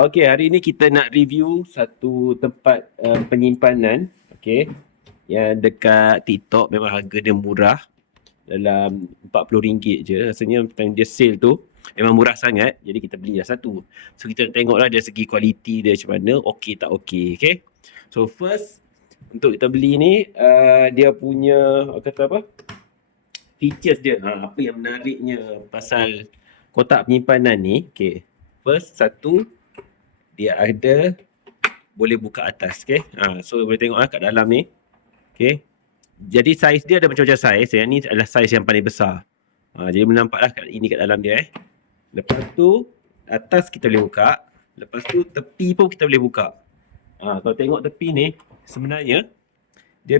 Okey, hari ni kita nak review satu tempat penyimpanan, okey, yang dekat TikTok. Memang harga dia murah, dalam RM40 je. Rasanya time dia sale tu memang murah sangat, jadi kita belilah satu. So kita nak tengoklah dari segi kualiti dia macam mana, okey tak okey, okey. So first, untuk kita beli ni, dia punya kata apa? Features dia, apa yang menariknya pasal kotak penyimpanan ni. Okey, first satu, dia ada boleh buka atas, okey. So boleh tengok kat dalam ni, okey. Jadi saiz dia ada macam-macam saiz. Yang ni adalah saiz yang paling besar. Jadi menampaklah ini kat dalam dia. Lepas tu atas kita boleh buka. Lepas tu tepi pun kita boleh buka. Kalau tengok tepi ni, sebenarnya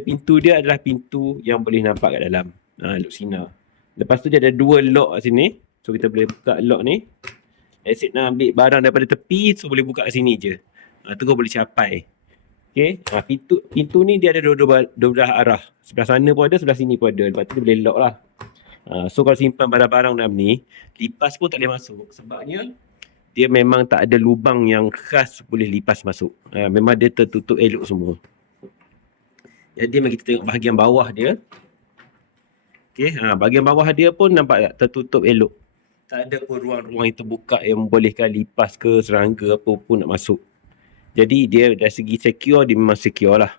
pintu dia adalah pintu yang boleh nampak kat dalam. Elok sinar. Lepas tu dia ada dua lock kat sini. So kita boleh buka lock ni. Asyik nak ambil barang daripada tepi, so boleh buka kat sini je. Terus boleh capai. Okay. Pintu ni dia ada dua belah arah. Sebelah sana pun ada, sebelah sini pun ada. Lepas tu dia boleh lock lah. So kalau simpan barang-barang dalam ni, lipas pun tak boleh masuk. Sebabnya dia memang tak ada lubang yang khas boleh lipas masuk. Memang dia tertutup elok semua. Jadi mari kita tengok bahagian bawah dia. Okay. Bahagian bawah dia pun nampak tak tertutup elok. Tak ada pun ruang-ruang yang terbuka yang membolehkan lipas ke serangga apa pun nak masuk. Jadi dia dari segi secure, dia memang secure lah.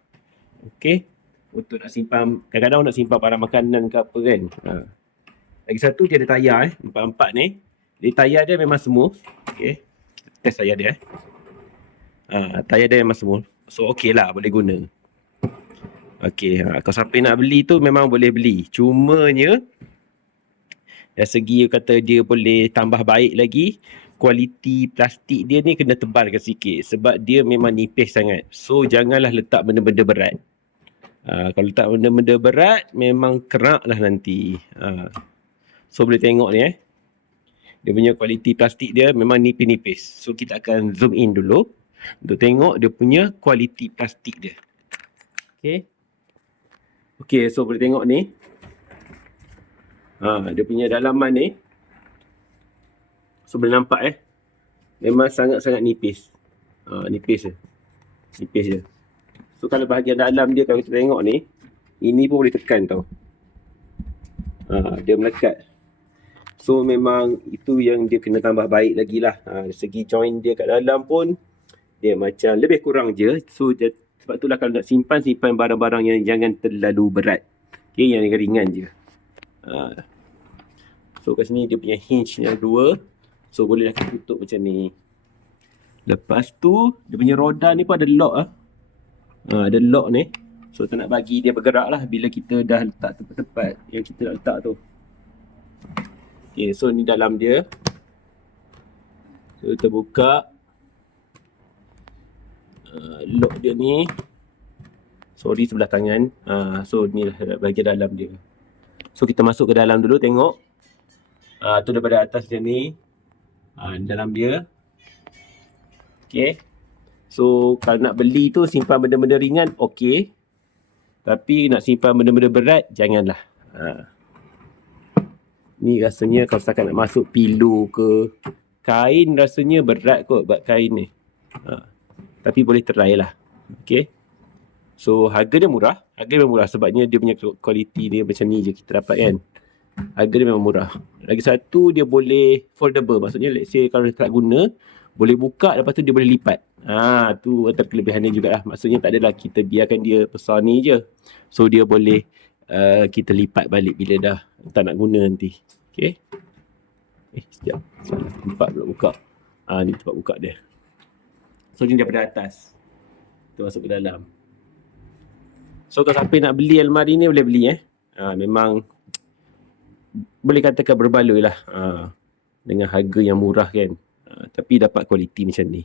Okay. Untuk nak simpan, kadang-kadang nak simpan barang makanan ke apa kan. Lagi satu, dia ada tayar empat-empat ni. Jadi tayar dia memang smooth. Okay. Test tayar dia. Tayar dia memang smooth. So okay lah, boleh guna. Okay. Kalau siapa nak beli tu memang boleh beli. Cumanya dari segi kata dia boleh tambah baik lagi, kualiti plastik dia ni kena tebalkan sikit. Sebab dia memang nipis sangat. So janganlah letak benda-benda berat. Kalau letak benda-benda berat, memang kerak lah nanti. So boleh tengok ni dia punya kualiti plastik dia memang nipis-nipis. So kita akan zoom in dulu untuk tengok dia punya kualiti plastik dia. Okay, so boleh tengok ni. Dia punya dalaman ni. So boleh nampak memang sangat-sangat nipis. Nipis je. Nipis je. So kalau bahagian dalam dia, kalau kita tengok ni, ini pun boleh tekan tau. Dia melekat. So memang itu yang dia kena tambah baik lagi lah. Dari segi join dia kat dalam pun, dia macam lebih kurang je. So sebab itulah kalau nak simpan barang-barang yang jangan terlalu berat. Okay, yang ringan je. So kat sini dia punya hinge yang dua. So bolehlah kita tutup macam ni. Lepas tu dia punya roda ni pun ada lock ada lock ni. So tak nak bagi dia bergerak lah bila kita dah letak tempat-tempat yang kita nak letak tu. Okay, so ni dalam dia. So kita buka. Lock dia ni. Sorry, sebelah tangan. So ni lah bahagian dalam dia. So kita masuk ke dalam dulu tengok. Tu daripada atas dia ni. Dalam dia. Okay. So kalau nak beli tu simpan benda-benda ringan, okay. Tapi nak simpan benda-benda berat, janganlah. Ni rasanya kalau setakat nak masuk pillow ke kain, rasanya berat kot buat kain ni. Tapi boleh try lah. Okay. So harga dia murah. Harga dia murah sebabnya dia punya kualiti dia macam ni je kita dapat kan. Harga dia memang murah. Lagi satu, dia boleh foldable. Maksudnya let's say kalau tak guna, boleh buka, lepas tu dia boleh lipat. Tu antara kelebihannya jugalah. Maksudnya tak adalah kita biarkan dia besar ni je. So dia boleh kita lipat balik bila dah tak nak guna nanti. Okay. Sekejap. Salah tempat pula buka. Ni tempat buka dia. So ni daripada atas. Kita masuk ke dalam. So kalau siapa nak beli almari ni, boleh beli memang boleh katakan berbaloi lah. Dengan harga yang murah kan. Tapi dapat kualiti macam ni.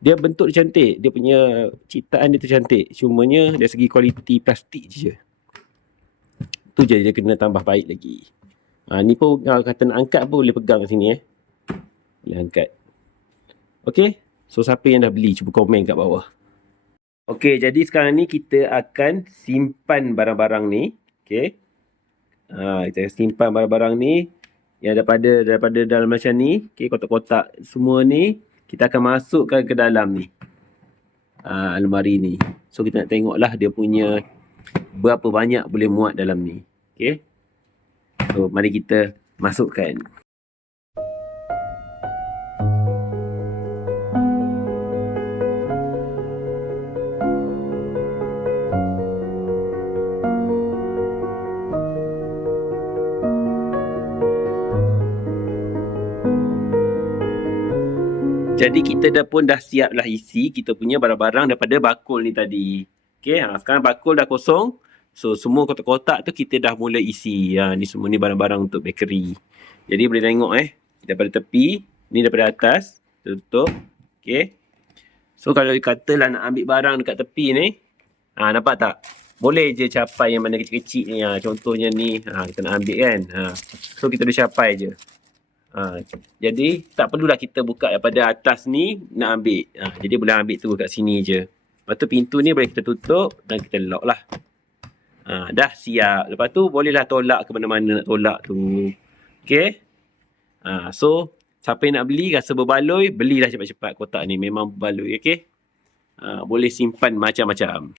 Dia bentuk dia cantik. Dia punya ciptaan dia tu cantik. Cumanya dari segi kualiti plastik je. Tu je dia kena tambah baik lagi. Ni pun kalau kata nak angkat pun boleh pegang kat sini Boleh angkat. Okay. So siapa yang dah beli, cuba komen kat bawah. Okay, jadi sekarang ni kita akan simpan barang-barang ni. Okay. Kita simpan barang-barang ni yang daripada dalam macam ni. Okay, kotak-kotak semua ni kita akan masukkan ke dalam ni. Almari ni. So kita nak tengoklah dia punya berapa banyak boleh muat dalam ni. Okay. So mari kita masukkan. Jadi kita dah siap lah isi kita punya barang-barang daripada bakul ni tadi. Okay, sekarang bakul dah kosong. So semua kotak-kotak tu kita dah mula isi. Ni semua ni barang-barang untuk bakery. Jadi boleh tengok daripada tepi, ni daripada atas, tutup. Okay. So kalau katalah nak ambil barang dekat tepi ni, nampak tak? Boleh je capai yang mana kecil-kecil ni. Contohnya ni, kita nak ambil kan. So kita boleh capai je. Jadi tak perlulah kita buka daripada atas ni nak ambil. Jadi boleh ambil tu kat sini je. Lepas tu pintu ni boleh kita tutup dan kita lock lah. Dah siap. Lepas tu bolehlah tolak ke mana-mana nak tolak tu. Okay. So siapa yang nak beli rasa berbaloi, belilah cepat-cepat kotak ni. Memang berbaloi. Okay. Boleh simpan macam-macam.